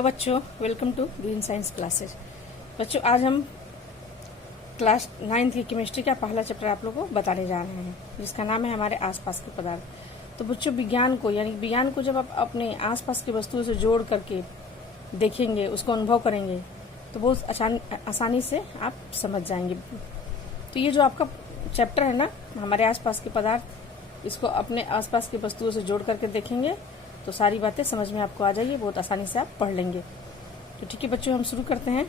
Hello बच्चों, welcome to green science classes. बच्चों, आज हम क्लास 9th की केमिस्ट्री का पहला चैप्टर आप लोगों को बताने जा रहे हैं, जिसका नाम है हमारे आसपास के पदार्थ। तो बच्चों, विज्ञान को जब आप अपने आसपास की वस्तुओं से जोड़ करके देखेंगे, उसको अनुभव करेंगे, तो बहुत आसानी से आप समझ जाएंगे। तो ये जो आपका चैप्टर है ना, हमारे आसपास के पदार्थ, इसको अपने आसपास की वस्तुओं से जोड़ करके देखेंगे तो सारी बातें समझ में आपको आ जाएगी, बहुत आसानी से आप पढ़ लेंगे। तो ठीक है बच्चों, हम शुरू करते हैं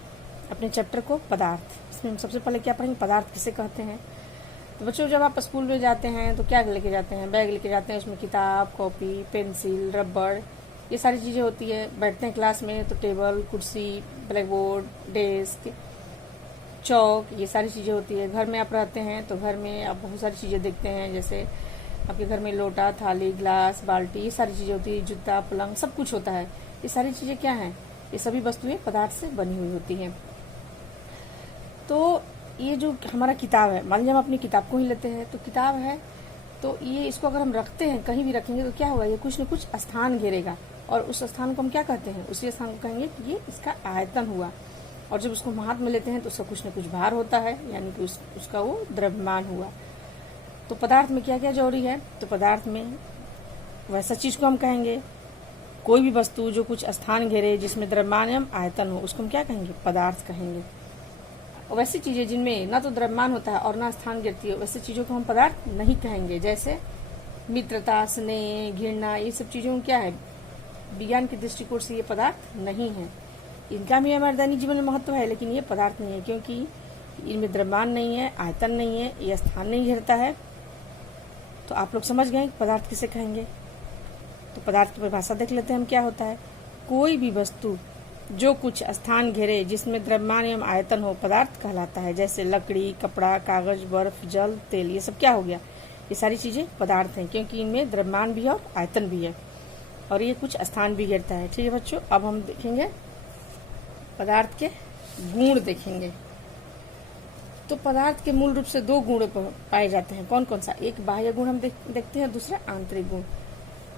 अपने चैप्टर को, पदार्थ। इसमें हम सबसे पहले क्या पढ़ेंगे, पदार्थ किसे कहते हैं। तो बच्चों, जब आप स्कूल में जाते हैं तो क्या लेके जाते हैं, बैग लेके जाते हैं, उसमें किताब, कॉपी, पेंसिल, रबड़, ये सारी चीज़ें होती है। बैठते हैं क्लास में तो टेबल, कुर्सी, ब्लैक बोर्ड, डेस्क, चौक, ये सारी चीज़ें होती है। घर में आप रहते हैं तो घर में आप बहुत सारी चीज़ें देखते हैं, जैसे आपके घर में लोटा, थाली, ग्लास, बाल्टी, ये सारी चीज़ें होती है, जूता, पलंग, सब कुछ होता है। ये सारी चीज़ें क्या हैं, ये सभी वस्तुएं पदार्थ से बनी हुई होती हैं। तो ये जो हमारा किताब है, मान लीजिए हम अपनी किताब को ही लेते हैं, तो किताब है तो ये, इसको अगर हम रखते हैं, कहीं भी रखेंगे तो क्या होगा, ये कुछ न कुछ स्थान घेरेगा, और उस स्थान को हम क्या कहते हैं, उसी स्थान को कहेंगे कि ये इसका आयतन हुआ। और जब उसको हाथ में लेते हैं तो उसका कुछ न कुछ भार होता है, यानी कि उसका वो द्रव्यमान हुआ। तो पदार्थ में क्या क्या जरूरी है, तो पदार्थ में वैसा चीज को हम कहेंगे, कोई भी वस्तु जो कुछ स्थान घेरे, जिसमें द्रव्यमान एवं आयतन हो, उसको हम क्या कहेंगे, पदार्थ कहेंगे। और वैसी चीजें जिनमें ना तो द्रव्यमान होता है और ना स्थान गिरती है, वैसी चीजों को हम पदार्थ नहीं कहेंगे। जैसे मित्रता, स्नेह, घृणा, ये सब चीजों क्या है, विज्ञान के दृष्टिकोण से ये पदार्थ नहीं है। इनका भी हमारे दैनिक जीवन में महत्व है, लेकिन ये पदार्थ नहीं है, क्योंकि इनमें द्रव्यमान नहीं है, आयतन नहीं है, ये स्थान नहीं घेरता है। तो आप लोग समझ गए पदार्थ किसे कहेंगे। तो पदार्थ की परिभाषा देख लेते हैं हम, क्या होता है। कोई भी वस्तु जो कुछ स्थान घेरे, जिसमें द्रव्यमान एवं आयतन हो, पदार्थ कहलाता है। जैसे लकड़ी, कपड़ा, कागज, बर्फ, जल, तेल, ये सब क्या हो गया, ये सारी चीजें पदार्थ हैं, क्योंकि इनमें द्रव्यमान भी है और आयतन भी है, और ये कुछ स्थान भी घेरता है। ठीक है बच्चों, अब हम देखेंगे पदार्थ के गुण देखेंगे। तो पदार्थ के मूल रूप से दो गुण पाए जाते हैं। कौन कौन सा, एक बाह्य गुण हम देखते हैं, दूसरा आंतरिक गुण।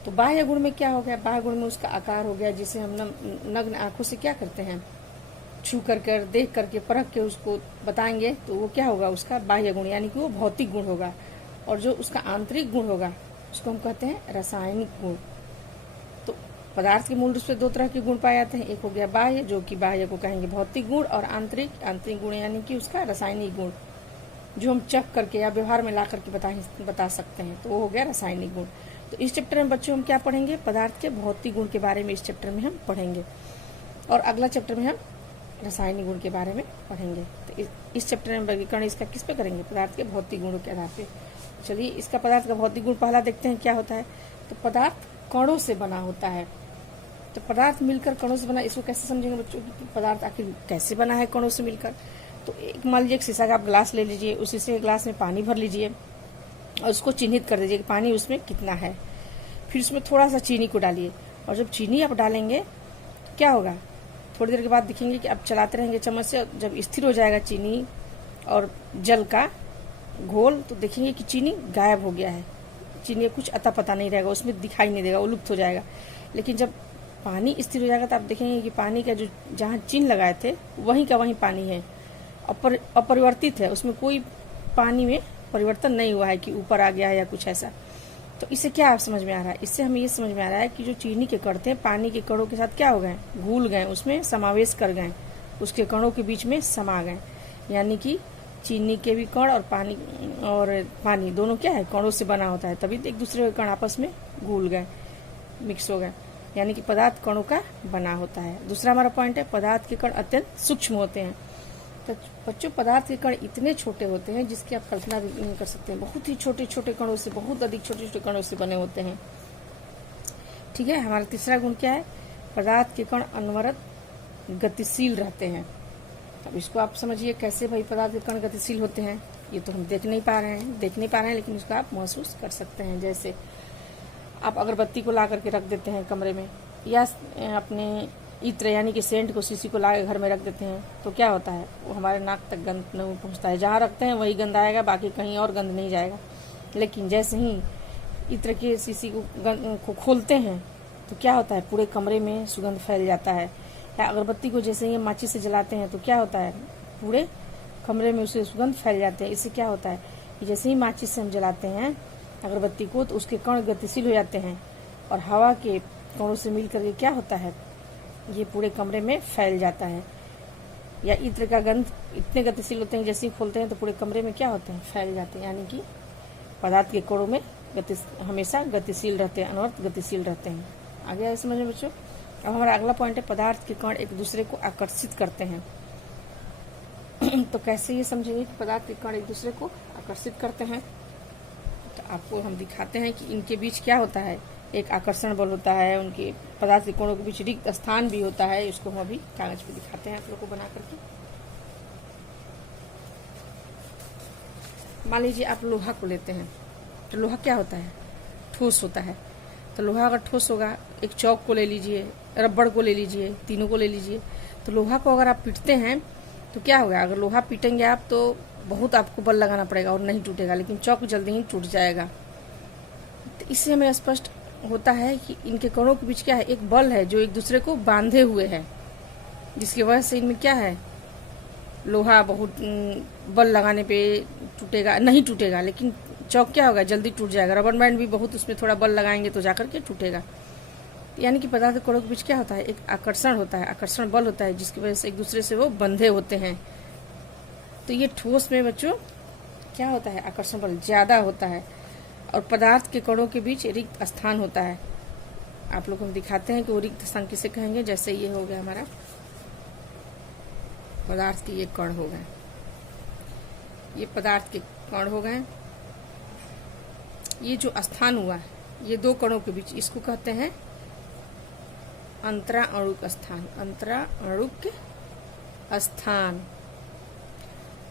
तो बाह्य गुण में क्या हो गया, बाह्य गुण में उसका आकार हो गया, जिसे हम नग्न आंखों से क्या करते हैं, छू कर देख करके परख के उसको बताएंगे, तो वो क्या होगा, उसका बाह्य गुण, यानी कि वो भौतिक गुण होगा। और जो उसका आंतरिक गुण होगा, उसको हम कहते हैं रासायनिक गुण। तो पदार्थ के मूल रूप से दो तरह के गुण पाए जाते हैं, एक हो गया बाह्य, जो कि बाह्य को कहेंगे भौतिक गुण, और आंतरिक गुण यानी कि उसका रासायनिक गुण, जो हम चख करके या व्यवहार में ला करके बता सकते हैं, तो वो हो गया रासायनिक गुण। तो इस चैप्टर में बच्चों हम क्या पढ़ेंगे, पदार्थ के भौतिक गुण के बारे में इस चैप्टर में हम पढ़ेंगे, और अगला चैप्टर में हम रासायनिक गुण के बारे में पढ़ेंगे। तो इस चैप्टर में वर्गीकरण इसका किस पे करेंगे, पदार्थ के भौतिक गुणों के आधार पे। चलिए, इसका पदार्थ का भौतिक गुण पहला देखते हैं, क्या होता है। तो पदार्थ कणों से बना होता है। तो पदार्थ मिलकर कणों से बना, इसको कैसे समझेंगे बच्चों कि पदार्थ आखिर कैसे बना है कणों से मिलकर। तो एक मान लीजिए एक शीशा का आप ग्लास ले लीजिए, उस शीशे के ग्लास में पानी भर लीजिए और उसको चिन्हित कर दीजिए कि पानी उसमें कितना है। फिर उसमें थोड़ा सा चीनी को डालिए, और जब चीनी आप डालेंगे तो क्या होगा, थोड़ी देर के बाद देखेंगे कि आप चलाते रहेंगे चम्मच से, जब स्थिर हो जाएगा चीनी और जल का घोल, तो देखेंगे कि चीनी गायब हो गया है, चीनी कुछ अता पता नहीं रहेगा, उसमें दिखाई नहीं देगा, वो लुप्त हो जाएगा। लेकिन जब पानी स्थिर हो जाएगा तो आप देखेंगे कि पानी का जो जहाँ चिन्ह लगाए थे वहीं का वहीं पानी है, अपरिवर्तित है, उसमें कोई पानी में परिवर्तन नहीं हुआ है कि ऊपर आ गया है या कुछ ऐसा। तो इससे क्या आप समझ में आ रहा है, इससे हमें ये समझ में आ रहा है कि जो चीनी के कण थे, पानी के कणों के साथ क्या हो गए, घुल गए, उसमें समावेश कर गए, उसके कणों के बीच में समा गए। यानी कि चीनी के भी कण और पानी दोनों क्या है, कणों से बना होता है, तभी एक दूसरे के कण आपस में घुल गए, मिक्स हो गए, यानी कि पदार्थ कणों का बना होता है। दूसरा हमारा पॉइंट है, पदार्थ के कण अत्यंत सूक्ष्म होते हैं। तो बच्चों, पदार्थ के कण इतने छोटे होते हैं जिसकी आप कल्पना भी नहीं कर सकते हैं, बहुत ही छोटे छोटे कणों से, बहुत अधिक छोटे छोटे कणों से बने होते हैं। ठीक है, हमारा तीसरा गुण क्या है, पदार्थ के कण अनवरत गतिशील रहते हैं। अब इसको आप समझिए कैसे भाई पदार्थ के कण गतिशील होते हैं, ये तो हम देख नहीं पा रहे हैं, लेकिन उसको आप महसूस कर सकते हैं। जैसे आप अगरबत्ती को ला करके रख देते हैं कमरे में, या अपने इत्र यानी कि सेंट को, शीशी को ला के घर में रख देते हैं, तो क्या होता है, वो हमारे नाक तक गंध नहीं पहुंचता है, जहाँ रखते हैं वही गंध आएगा, बाकी कहीं और गंध नहीं जाएगा। लेकिन जैसे ही इत्र के शीशी को खोलते हैं तो क्या होता है, पूरे कमरे में सुगंध फैल जाता है। या अगरबत्ती को जैसे ही माचिस से जलाते हैं तो क्या होता है, पूरे कमरे में उससे सुगंध फैल जाते हैं। इससे क्या होता है कि जैसे ही माचिस से हम जलाते हैं अगरबत्ती को तो उसके कण गतिशील हो जाते हैं और हवा के कणों से मिल करके क्या होता है, ये पूरे कमरे में फैल जाता है। या इत्र का गंध इतने गतिशील होते हैं, जैसे ही खोलते हैं तो पूरे कमरे में क्या होते हैं, फैल जाते हैं। यानी कि पदार्थ के कणों में हमेशा गतिशील रहते हैं, अनवरत गतिशील रहते हैं। आ गया समझ में बच्चों। अब हमारा अगला पॉइंट है, पदार्थ के कण एक दूसरे को आकर्षित करते हैं। तो कैसे ये समझेंगे कि पदार्थ के कण एक दूसरे को आकर्षित करते हैं, तो आपको हम दिखाते हैं कि इनके बीच क्या होता है, एक आकर्षण बल होता है, उनके पदार्थ के कोणों के बीच रिक्त स्थान भी होता है। इसको हम अभी कागज पे दिखाते हैं आप लोग को बना करके। मान लीजिए आप लोहा को लेते हैं, तो लोहा क्या होता है, ठोस होता है। तो लोहा अगर ठोस होगा, एक चौक को ले लीजिए, रबड़ को ले लीजिए, तीनों को ले लीजिए, तो लोहा को अगर आप पीटते हैं तो क्या होगा, अगर लोहा पीटेंगे आप तो बहुत आपको बल लगाना पड़ेगा और नहीं टूटेगा, लेकिन चौक जल्दी ही टूट जाएगा। तो इससे हमें स्पष्ट होता है कि इनके कणों के बीच क्या है, एक बल है जो एक दूसरे को बांधे हुए है, जिसकी वजह से इनमें क्या है, लोहा बहुत बल लगाने पे टूटेगा, नहीं टूटेगा, लेकिन चौक क्या होगा, जल्दी टूट जाएगा। रबर बैंड भी बहुत उसमें थोड़ा बल लगाएंगे तो जाकर के टूटेगा। यानी कि पदार्थ कणों के बीच क्या होता है, एक आकर्षण होता है, आकर्षण बल होता है, जिसकी वजह से एक दूसरे से वो बंधे होते हैं। तो ये ठोस में बच्चों क्या होता है, आकर्षण बल ज्यादा होता है और पदार्थ के कणों के बीच रिक्त स्थान होता है। आप लोग हम दिखाते हैं कि वो रिक्त स्थान किसे कहेंगे। जैसे ये हो गया हमारा पदार्थ के ये कण हो गए, ये पदार्थ के कण हो गए। ये जो स्थान हुआ ये दो कणों के बीच, इसको कहते हैं अंतराणुक स्थान, अंतराणुक स्थान।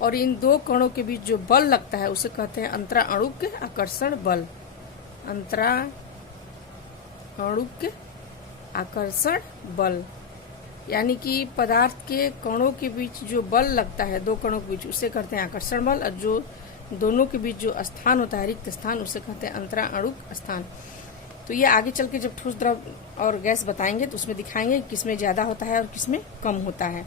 और इन दो कणों के बीच जो बल लगता है उसे कहते हैं अंतराणुक आकर्षण बल, अंतराणुक आकर्षण बल। यानी कि पदार्थ के कणों के बीच जो बल लगता है दो कणों के बीच, उसे कहते हैं आकर्षण बल, और जो दोनों के बीच जो स्थान होता है, रिक्त स्थान, उसे कहते हैं अंतराणुक स्थान। तो ये आगे चल के जब ठोस द्रव और गैस बताएंगे तो उसमें दिखाएंगे किसमें ज्यादा होता है और किसमें कम होता है।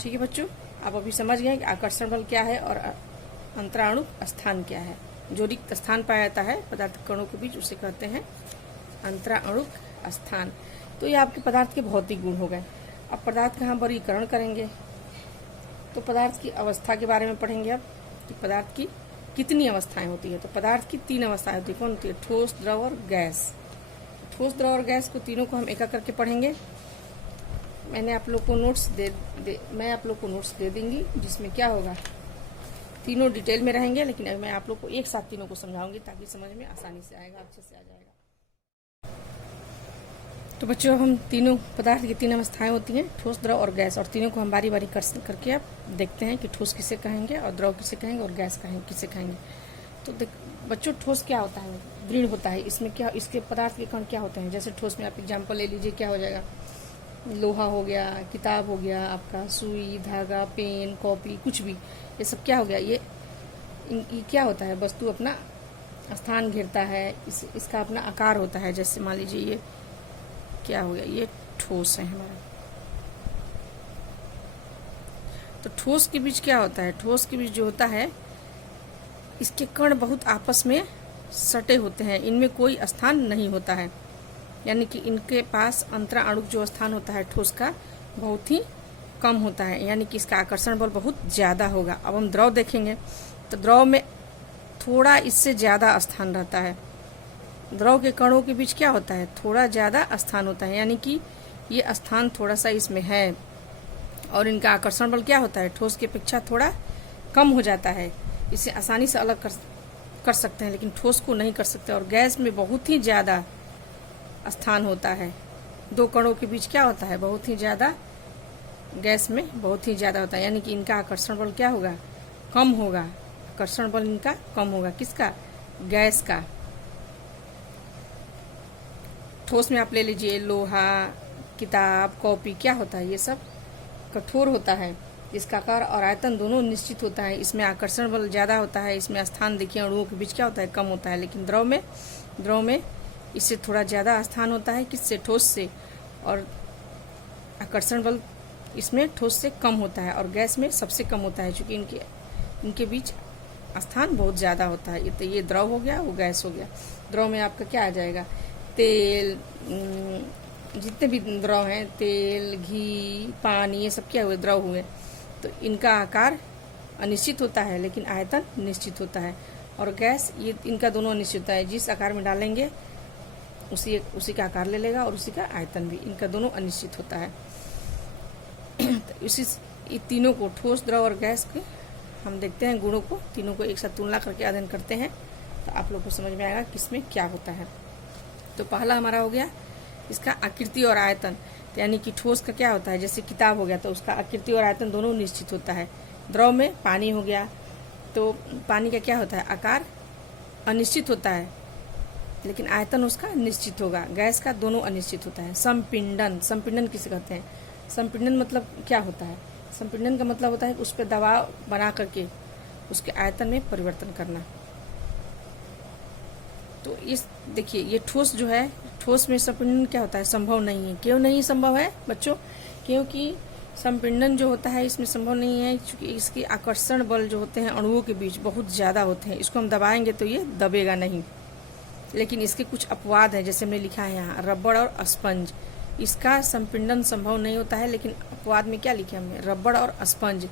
ठीक है बच्चों, आप अभी समझ गए कि आकर्षण बल क्या है और अंतराणुक स्थान क्या है। जो रिक्त स्थान पाया जाता है पदार्थ कणों के बीच उसे कहते हैं अंतराणुक स्थान। तो ये आपके पदार्थ के भौतिक गुण हो गए। अब पदार्थ का हम वर्गीकरण करेंगे, तो पदार्थ की अवस्था के बारे में पढ़ेंगे अब कि पदार्थ की कितनी अवस्थाएं होती है। तो पदार्थ की 3 अवस्थाएं होती है। कौन होती है, ठोस, द्रव और गैस। ठोस, द्रव और गैस को तीनों को हम एक एक करके पढ़ेंगे। मैं आप लोग को नोट्स दे दूंगी जिसमें क्या होगा, तीनों डिटेल में रहेंगे, लेकिन अब मैं आप लोग को एक साथ तीनों को समझाऊंगी ताकि समझ में आसानी से आएगा, अच्छे से आ जाएगा। तो बच्चों हम तीनों पदार्थ की 3 अवस्थाएं होती हैं, ठोस, द्रव और गैस, और तीनों को हम बारी बारी करके अब देखते हैं कि ठोस किसे कहेंगे और द्रव किसे कहेंगे और गैस किसे कहेंगे। तो बच्चों ठोस क्या होता है, दृढ़ होता है। इसमें क्या, इसके पदार्थ के कण क्या होते हैं। जैसे ठोस में आप एग्जाम्पल ले लीजिए, क्या हो जाएगा, लोहा हो गया, किताब हो गया, आपका सुई, धागा, पेन, कॉपी, कुछ भी, ये सब क्या हो गया, ये क्या होता है, वस्तु अपना स्थान घेरता है, इसका अपना आकार होता है। जैसे मान लीजिए ये क्या हो गया, ये ठोस है हमारा। तो ठोस के बीच क्या होता है, ठोस के बीच जो होता है, इसके कण बहुत आपस में सटे होते हैं, इनमें कोई स्थान नहीं होता है। यानी कि इनके पास अंतराणुक जो स्थान होता है ठोस का, बहुत ही कम होता है, यानी कि इसका आकर्षण बल बहुत ज्यादा होगा। अब हम द्रव देखेंगे, तो द्रव में थोड़ा इससे ज्यादा स्थान रहता है। द्रव के कणों के बीच क्या होता है, थोड़ा ज्यादा स्थान होता है, यानी कि ये स्थान थोड़ा सा इसमें है, और इनका आकर्षण बल क्या होता है, ठोस की अपेक्षा थोड़ा कम हो जाता है। इसे आसानी से अलग कर सकते हैं, लेकिन ठोस को नहीं कर सकते। और गैस में बहुत ही ज्यादा स्थान होता है, दो कणों के बीच क्या होता है, बहुत ही ज्यादा, गैस में बहुत ही ज्यादा होता है, यानी कि इनका आकर्षण बल क्या होगा, कम होगा। आकर्षण बल इनका कम होगा, किसका, गैस का। ठोस में आप ले लीजिए लोहा, किताब, कॉपी, क्या होता है, ये सब कठोर होता है, इसका आकार और आयतन दोनों निश्चित होता है, इसमें आकर्षण बल ज्यादा होता है, इसमें स्थान देखिए अणुओं के बीच क्या होता है, कम होता है। लेकिन द्रव में इससे थोड़ा ज्यादा स्थान होता है, किससे, ठोस से। और आकर्षण बल इसमें ठोस से कम होता है और गैस में सबसे कम होता है, क्योंकि इनके बीच स्थान बहुत ज़्यादा होता है। तो ये द्रव हो गया, वो गैस हो गया। द्रव में आपका क्या आ जाएगा, तेल, जितने भी द्रव हैं, तेल, घी, पानी, ये सब क्या हुए, द्रव हुए। तो इनका आकार अनिश्चित होता है लेकिन आयतन निश्चित होता है। और गैस, ये इनका दोनों अनिश्चित होता है, जिस आकार में डालेंगे उसी का आकार ले लेगा और उसी का आयतन भी, इनका दोनों अनिश्चित होता है। तो ये तीनों को, ठोस, द्रव और गैस के हम देखते हैं गुणों को, तीनों को एक साथ तुलना करके अध्ययन करते हैं, तो आप लोग को समझ में आएगा किसमें क्या होता है। तो पहला हमारा हो गया इसका आकृति और आयतन, तो यानी कि ठोस का क्या होता है, जैसे किताब हो गया तो उसका आकृति और आयतन दोनों निश्चित होता है। द्रव में पानी हो गया तो पानी का क्या होता है, आकार अनिश्चित होता है लेकिन आयतन उसका निश्चित होगा। गैस का दोनों अनिश्चित होता है। संपीड़न, संपीड़न किसे कहते हैं, संपीड़न मतलब क्या होता है, संपीड़न का मतलब होता है उस पर दबाव बना करके उसके आयतन में परिवर्तन करना। तो इस देखिए, ये ठोस जो है, ठोस में संपीड़न क्या होता है, संभव नहीं है। क्यों नहीं संभव है बच्चों, क्योंकि संपीड़न जो होता है इसमें संभव नहीं है, क्योंकि इसके आकर्षण बल जो होते हैं अणुओं के बीच बहुत ज़्यादा होते हैं। इसको हम दबाएंगे तो ये दबेगा नहीं। लेकिन इसके कुछ अपवाद हैं, जैसे हमने लिखा है यहाँ, रबड़ और स्पंज, इसका संपीड़न संभव नहीं होता है। लेकिन अपवाद में क्या लिखे हमने, रबड़ और स्पंज,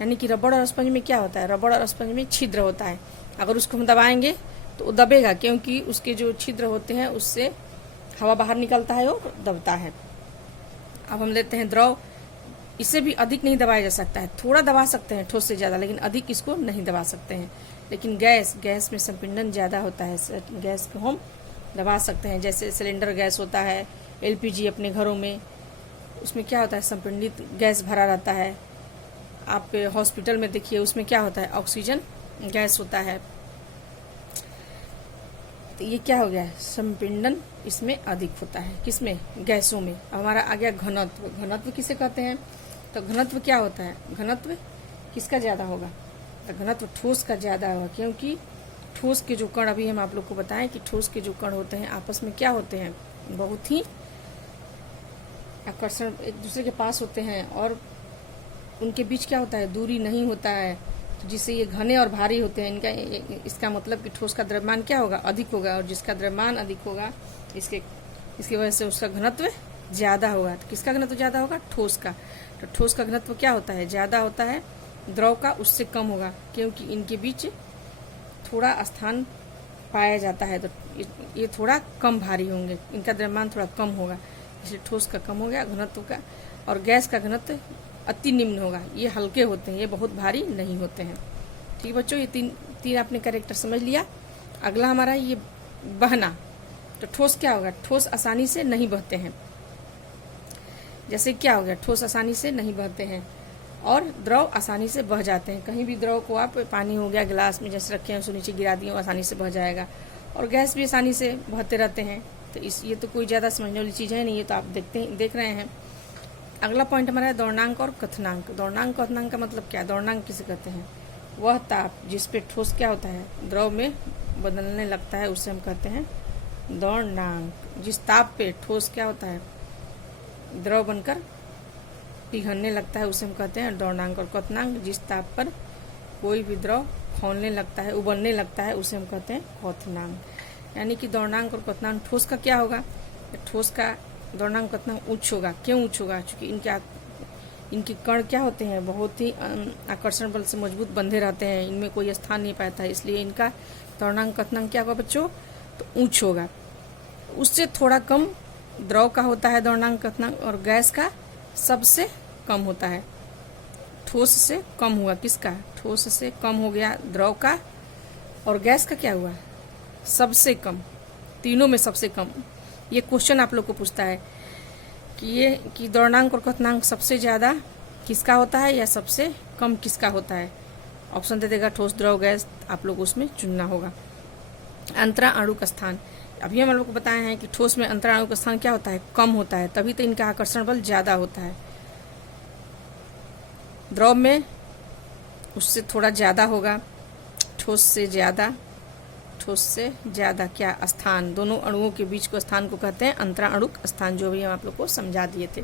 यानी कि रबड़ और स्पंज में क्या होता है, रबड़ और स्पंज में छिद्र होता है। अगर उसको हम दबाएंगे तो दबेगा, क्योंकि उसके जो छिद्र होते हैं उससे हवा बाहर निकलता है और दबता है। अब हम लेते हैं द्रव, इससे भी अधिक नहीं दबाया जा सकता है, थोड़ा दबा सकते हैं ठोस से ज़्यादा, लेकिन अधिक इसको नहीं दबा सकते हैं। लेकिन गैस, गैस में संपीड़न ज़्यादा होता है, गैस को हम दबा सकते हैं। जैसे सिलेंडर गैस होता है, एलपीजी अपने घरों में, उसमें क्या होता है, संपीड़ित गैस भरा रहता है। आप हॉस्पिटल में देखिए, उसमें क्या होता है, ऑक्सीजन गैस होता है। तो ये क्या हो गया, संपीड़न इसमें अधिक होता है, किसमें, गैसों में। अब हमारा आ गया घनत्व। घनत्व किसे कहते हैं, तो घनत्व क्या होता है, घनत्व किसका ज़्यादा होगा, तो घनत्व ठोस का ज़्यादा होगा, क्योंकि ठोस के जो कण, अभी हम आप लोग को बताएं कि ठोस के जो कण होते हैं आपस में क्या होते हैं, बहुत ही आकर्षण एक दूसरे के पास होते हैं और उनके बीच क्या होता है, दूरी नहीं होता है, जिससे ये घने और भारी होते हैं। इसका मतलब कि ठोस का द्रव्यमान क्या होगा, अधिक होगा, और जिसका द्रव्यमान अधिक होगा इसकी वजह से उसका घनत्व ज़्यादा होगा। तो किसका घनत्व ज़्यादा होगा, ठोस का। तो ठोस का घनत्व क्या होता है, ज़्यादा होता है, द्रव का उससे कम होगा, क्योंकि इनके बीच थोड़ा स्थान पाया जाता है। तो ये थोड़ा कम भारी होंगे, इनका द्रव्यमान थोड़ा कम होगा, इसलिए ठोस का कम हो गया घनत्व का। और गैस का घनत्व अति निम्न होगा, ये हल्के होते हैं, ये बहुत भारी नहीं होते हैं। ठीक बच्चों, ये तीन आपने कैरेक्टर समझ लिया। अगला हमारा ये बहना। तो ठोस क्या होगा, ठोस आसानी से नहीं बहते हैं। जैसे क्या हो गया, ठोस आसानी से नहीं बहते हैं और द्रव आसानी से बह जाते हैं। कहीं भी द्रव को आप, पानी हो गया गिलास में जैसे रखे हैं उसको नीचे गिरा दिए, आसानी से बह जाएगा। और गैस भी आसानी से बहते रहते हैं। तो ये तो कोई ज़्यादा समझने वाली चीज़ है नहीं, ये तो आप देख रहे हैं। अगला पॉइंट हमारा है दौर्णांक और कथनांक। दौर्णांक कथनांक का मतलब क्या है, दौर्णांक किसे कहते हैं, वह ताप जिस पे ठोस क्या होता है, द्रव में बदलने लगता है, उसे हम कहते हैं दौर्णांक। जिस ताप पे ठोस क्या होता है, द्रव बनकर पिघलने लगता है, उसे हम कहते हैं दौर्णांक। और कथनांक जिस ताप पर कोई भी द्रव खौलने लगता है, उबलने लगता है, उसे हम कहते हैं क्वथनांक। यानी कि दौर्णांक और कथनांक, ठोस का क्या होगा, ठोस का दौर्णांक कथनांक उच्च होगा। क्यों उच्च होगा, क्योंकि इनके कण क्या होते हैं, बहुत ही आकर्षण बल से मजबूत बंधे रहते हैं, इनमें कोई स्थान नहीं पाता है, इसलिए इनका दौर्णांक कथनांक क्या होगा बच्चों, तो उच्च होगा। उससे थोड़ा कम द्रव का होता है दौर्णांक कथनांक, और गैस का सबसे कम होता है। ठोस से कम हुआ किसका, ठोस से कम हो गया द्रव का, और गैस का क्या हुआ, सबसे कम, तीनों में सबसे कम। ये क्वेश्चन आप लोग को पूछता है कि दौर्णांक और कथनांक सबसे ज़्यादा किसका होता है या सबसे कम किसका होता है। ऑप्शन दे देगा ठोस, द्रव, गैस, आप लोग उसमें चुनना होगा। अंतराणुक स्थान, अभी हम लोग को बताए हैं कि ठोस में अंतराणुक स्थान क्या होता है, कम होता है, तभी तो इनका आकर्षण बल ज़्यादा होता है। द्रव में उससे थोड़ा ज़्यादा होगा, ठोस से ज़्यादा क्या स्थान, दोनों अणुओं के बीच को स्थान को कहते हैं अंतराणुक स्थान, जो भी हम आप लोग को समझा दिए थे।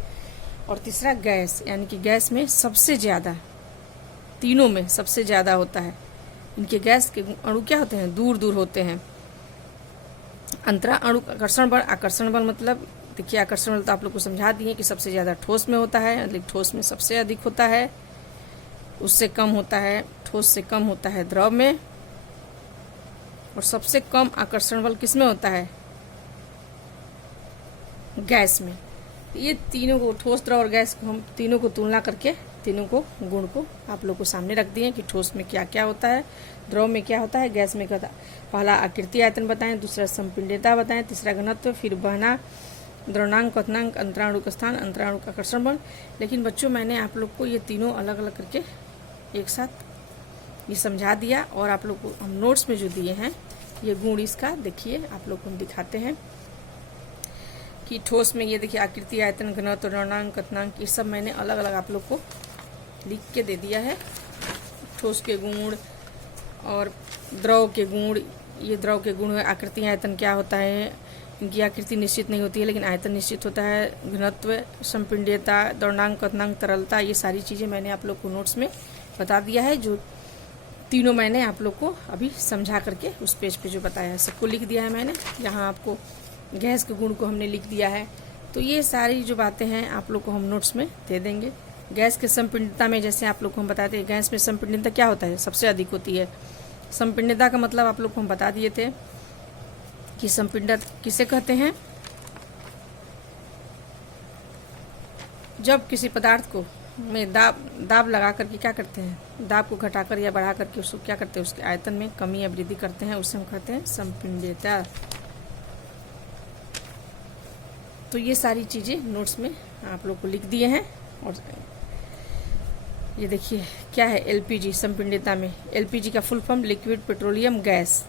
और तीसरा गैस, यानी कि गैस में सबसे ज़्यादा, तीनों में सबसे ज़्यादा होता है। इनके गैस के अणु क्या होते हैं, दूर दूर होते हैं। अंतरा अणु आकर्षण बल, आकर्षण बल मतलब देखिए आकर्षण बल तो आप लोग को समझा दिए कि सबसे ज़्यादा ठोस में होता है, मतलब ठोस में सबसे अधिक होता है, उससे कम होता है, ठोस से कम होता है द्रव में, और सबसे कम आकर्षण बल किस में होता है, गैस में। ये तीनों को, ठोस, द्रव और गैस को, हम तीनों को तुलना करके तीनों को गुण को आप लोग को सामने रख दिए कि ठोस में क्या क्या होता है, द्रव में क्या होता है, गैस में क्या होता है। पहला आकृति आयतन बताएं, दूसरा संपीड्यता बताएं, तीसरा घनत्व, फिर बहना, द्रवणांक, क्वथनांक, अंतराणु का स्थान, अंतराणु का आकर्षण बल। लेकिन बच्चों मैंने आप लोग को ये तीनों अलग अलग करके एक साथ ये समझा दिया, और आप लोग को हम नोट्स में जो दिए हैं ये गुण इसका देखिए आप लोग को हम दिखाते हैं कि ठोस में ये देखिए आकृति आयतन घनत्व द्रवणांक क्वथनांक ये सब मैंने अलग अलग आप लोग को लिख के दे दिया है। ठोस के गुण और द्रव के गुण, ये द्रव के गुण है। आकृति आयतन क्या होता है, इनकी आकृति निश्चित नहीं होती है लेकिन आयतन निश्चित होता है। घनत्व, संपीड्यता, द्रवणांक, क्वथनांक, तरलता, ये सारी चीज़ें मैंने आप लोग को नोट्स में बता दिया है। जो तीनों मैंने आप लोग को अभी समझा करके उस पेज पे जो बताया है सबको लिख दिया है मैंने। यहाँ आपको गैस के गुण को हमने लिख दिया है। तो ये सारी जो बातें हैं आप लोग को हम नोट्स में दे देंगे। गैस के संपीड्यता में जैसे आप लोग को हम बताते हैं, गैस में संपीड्यता क्या होता है, सबसे अधिक होती है। संपीड्यता का मतलब आप लोग को हम बता दिए थे कि संपीड़ित किसे कहते हैं, जब किसी पदार्थ को में दाब लगा करके क्या करते हैं, दाब को घटाकर या बढ़ा करके उसको क्या करते हैं, उसके आयतन में कमी या वृद्धि करते हैं, उसे हम कहते हैं संपीड्यता। तो ये सारी चीज़ें नोट्स में आप लोग को लिख दिए हैं। और ये देखिए क्या है एलपीजी संपीड्यता में, एलपीजी का full form liquid petroleum gas.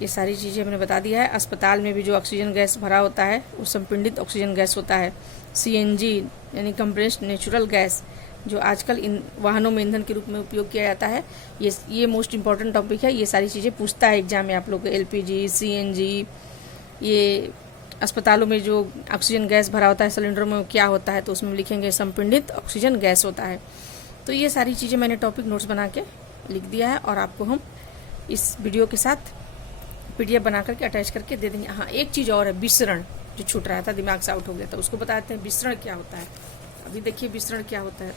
ये सारी चीज़ें हमने बता दिया है। अस्पताल में भी जो ऑक्सीजन गैस भरा होता है वो संपीड़ित ऑक्सीजन गैस होता है। सीएनजी यानी कंप्रेस्ड नेचुरल गैस जो आजकल इन वाहनों में ईंधन के रूप में उपयोग किया जाता है, ये मोस्ट इंपॉर्टेंट टॉपिक है। ये सारी चीज़ें पूछता है एग्जाम में आप लोग, एलपीजी, सीएनजी, ये अस्पतालों में जो ऑक्सीजन गैस भरा होता है सिलेंडरों में, क्या होता है, तो उसमें लिखेंगे संपीड़ित ऑक्सीजन गैस होता है। तो ये सारी चीज़ें मैंने टॉपिक नोट्स बना के लिख दिया है और आपको हम इस वीडियो के साथ पीडीएफ बना करके अटैच करके दे देंगे। हाँ, एक चीज़ और है, विसरण जो छूट रहा था, दिमाग से आउट हो गया था, उसको बताते हैं विसरण क्या होता है। अभी देखिए विसरण क्या होता है।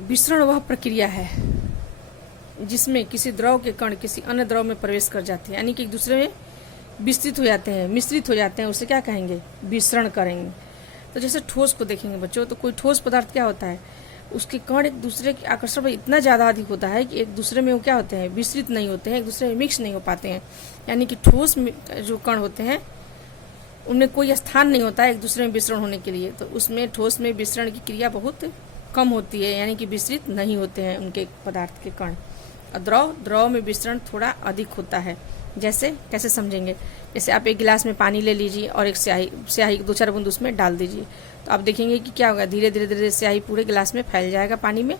विसरण वह प्रक्रिया है जिसमें किसी द्रव के कण किसी अन्य द्रव में प्रवेश कर जाते हैं, यानी कि एक दूसरे में विस्तृत हो जाते हैं, मिश्रित हो जाते हैं, उसे क्या कहेंगे, विसरण करेंगे। तो जैसे ठोस को देखेंगे बच्चों, तो कोई ठोस पदार्थ क्या होता है, उसके कण एक दूसरे के आकर्षण पर इतना ज़्यादा अधिक होता है कि एक दूसरे में वो क्या होते हैं, विस्तृत नहीं होते हैं, एक दूसरे में मिक्स नहीं हो पाते हैं। यानी कि ठोस जो कण होते हैं उनमें कोई स्थान नहीं होता है एक दूसरे में विसरण होने के लिए। तो उसमें ठोस में विसरण की क्रिया बहुत कम होती है, यानी कि विस्तृत नहीं होते हैं उनके पदार्थ के कण। और द्रव में विसरण थोड़ा अधिक होता है। जैसे कैसे समझेंगे, जैसे आप एक गिलास में पानी ले लीजिए और एक स्याही 2-4 बूंद उसमें डाल दीजिए, तो आप देखेंगे कि क्या होगा, धीरे धीरे स्याही पूरे गिलास में फैल जाएगा पानी में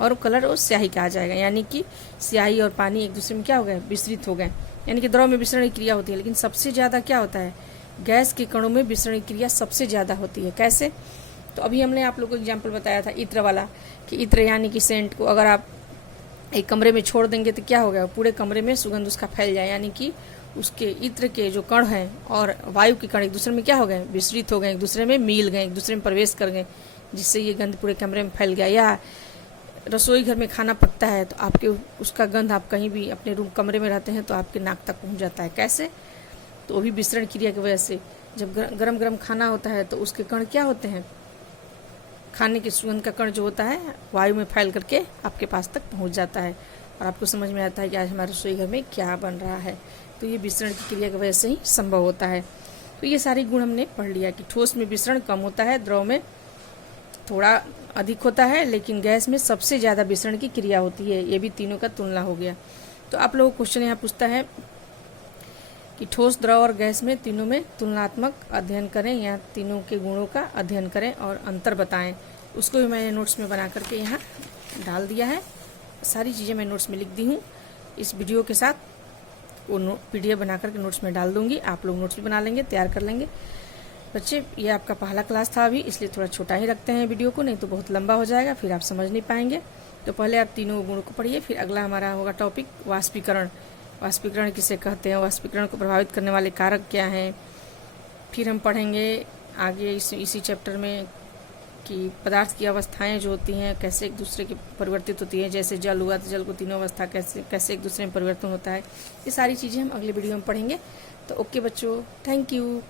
और कलर उस स्याही का आ जाएगा। यानी कि स्याही और पानी एक दूसरे में क्या हो गए, विसरित हो गए। यानी कि द्रव में विसरण की क्रिया होती है, लेकिन सबसे ज़्यादा क्या होता है, गैस के कणों में विसरण की क्रिया सबसे ज़्यादा होती है। कैसे, तो अभी हमने आप लोगों को एग्जाम्पल बताया था इत्र वाला, कि इत्र यानी कि सेंट को अगर आप एक कमरे में छोड़ देंगे तो क्या हो गया, पूरे कमरे में सुगंध उसका फैल जाए। यानी कि उसके इत्र के जो कण हैं और वायु के कण एक दूसरे में क्या हो गए, विसरित हो गए, एक दूसरे में मिल गए, एक दूसरे में प्रवेश कर गए, जिससे ये गंध पूरे कमरे में फैल गया। या रसोई घर में खाना पकता है तो आपके उसका गंध आप कहीं भी अपने रूम कमरे में रहते हैं तो आपके नाक तक पहुँच जाता है। कैसे, तो वो भी विसरण क्रिया की वजह से। जब गरम गरम खाना होता है तो उसके कण क्या होते हैं, खाने के सुगंध का कण जो होता है वायु में फैल करके आपके पास तक पहुंच जाता है और आपको समझ में आता है कि आज हमारे रसोई घर में क्या बन रहा है। तो ये विसरण की क्रिया की वजह से ही संभव होता है। तो ये सारे गुण हमने पढ़ लिया कि ठोस में विसरण कम होता है, द्रव में थोड़ा अधिक होता है, लेकिन गैस में सबसे ज़्यादा विसरण की क्रिया होती है। ये भी तीनों का तुलना हो गया। तो आप लोगों को क्वेश्चन यहाँ पूछता है कि ठोस, द्रव और गैस में तीनों में तुलनात्मक अध्ययन करें या तीनों के गुणों का अध्ययन करें और अंतर बताएं। उसको भी मैंने नोट्स में बना करके यहाँ डाल दिया है। सारी चीज़ें मैं नोट्स में लिख दी हूँ इस वीडियो के साथ। वो PDF बना करके नोट्स में डाल दूंगी, आप लोग नोट्स भी बना लेंगे, तैयार कर लेंगे। बच्चे ये आपका पहला क्लास था अभी, इसलिए थोड़ा छोटा ही रखते हैं वीडियो को, नहीं तो बहुत लंबा हो जाएगा, फिर आप समझ नहीं पाएंगे। तो पहले आप तीनों गुणों को पढ़िए, फिर अगला हमारा होगा टॉपिक वाष्पीकरण। वाष्पीकरण किसे कहते हैं, वाष्पीकरण को प्रभावित करने वाले कारक क्या हैं। फिर हम पढ़ेंगे आगे इसी चैप्टर में कि पदार्थ की अवस्थाएं जो होती हैं कैसे एक दूसरे की परिवर्तित होती है। जैसे जल हुआ तो जल को तीनों अवस्था कैसे एक दूसरे में परिवर्तन होता है। ये सारी चीज़ें हम अगले वीडियो में पढ़ेंगे। तो ओके बच्चों, थैंक यू।